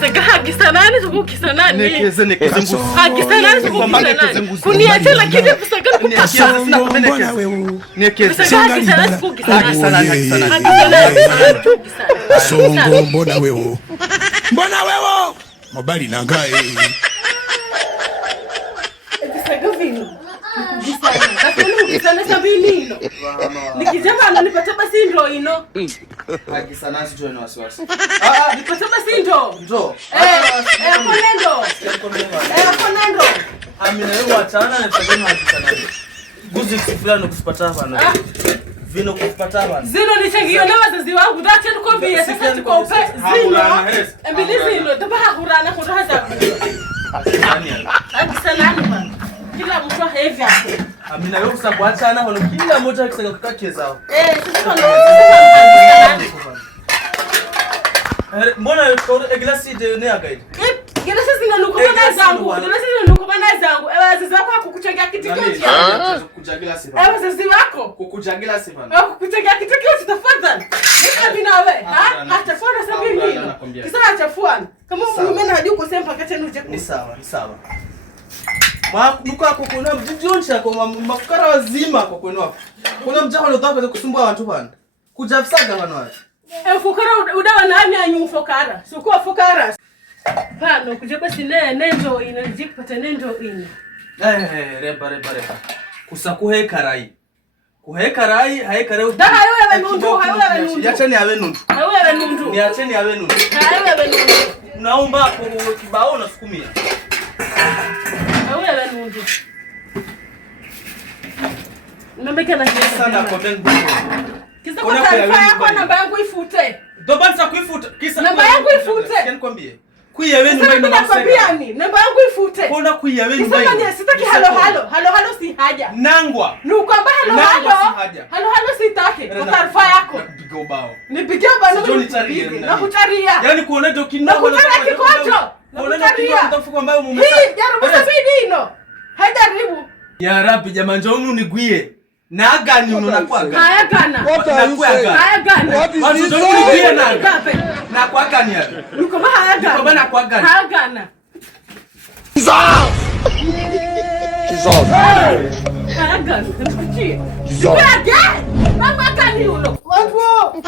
Saka hagisanani suku kisanani. Nekeze mbuzi. Hagisanani suku kisanani. Kuniacha lakini kusaka kupata. Mbona wewe? Nekeze. Saka hagisanani suku kisanani. Hagisanani. Songo mbona wewe? Mbona wewe? Mobali nangae. Saka vino. Kisana sabini ino. Nikijama ananipata basi ndo ino. Hagisana sio na wasiwasi. Nipata basi ndo. Ndo. Konendo. Konendo. Amina wewe watana na sabini hagisana. Guzi fulani kusipata hapa. Vino kupata hapa. Zino nichangiyo na wazazi wangu dacha nikwambia sasa tuko upe. Zino. Embilizi ino tabaha kurana kutoka Hagisana bana. Kila mtu heavy hapo. Amina wewe kusabwachana hono kila mmoja akisaka kukake zao. Sasa mbona glasi de ne agaidi? Glasi zinanuka bana zangu. Glasi zinanuka bana zangu. Wazazi wako hakukuchangia kitu kile. Kukuchangia sifa. Wazazi wako kukuchangia sifa. Hakukuchangia kitu kile tafadhali. Mimi nawe, hata fona sabini. Kisa achafuana. Kama mume na hadi uko sempa kati nuje. Ni sawa, ni sawa. Nuka kokona mjijonsha kwa mafukara wazima kokona. Kuna mjahano utape kusumbua watu bana. Kujafsaga bana watu. Fukara udawa nani anyu fukara. Sikuwa fukara. Pano kujaba sine nendo ina jipata nendo ina. Reba. Kusakuhe karai. Kuhe karai, hae karai. Da hawe nundu. Niacheni awe nundu. Niacheni awe nundu. Hawe nundu. Naomba kwa kibao na sukumia. Hawe nundu. Nameka na sana comment. Kisa kwa taarifa yako namba yangu ifute. Dobanza kuifuta. Kisa namba yangu ifute. Sikia nikwambie. Kuiyawe nyumba ino nakwambia ni namba yangu ifute. Kuna kuiyawe nyumba ino. Kisa sitaki halo si haja. Nangwa. Nukwamba halo sitaki. Kwa taarifa yako. Nipigie ubao. Nipigie ubao. Nakutaria. Yaani kuona ndio kinao. Nakutaria kikojo. Nakutaria. Mtafuko ambayo mume. Jaribu sabidi ino. Haijaribu. Ya Rabbi jamani njoo uniguie. Na gani unakuwa gani? Haya gana. Haya gana. Watu ndio uniguie na. Na kwa gani hapo? Nuko ba haya gana. Nuko bana kwa gani? Haya gana. Jesus. Haya gana. Tukuchie. Kwa gani? Mama gani uno? Wapo.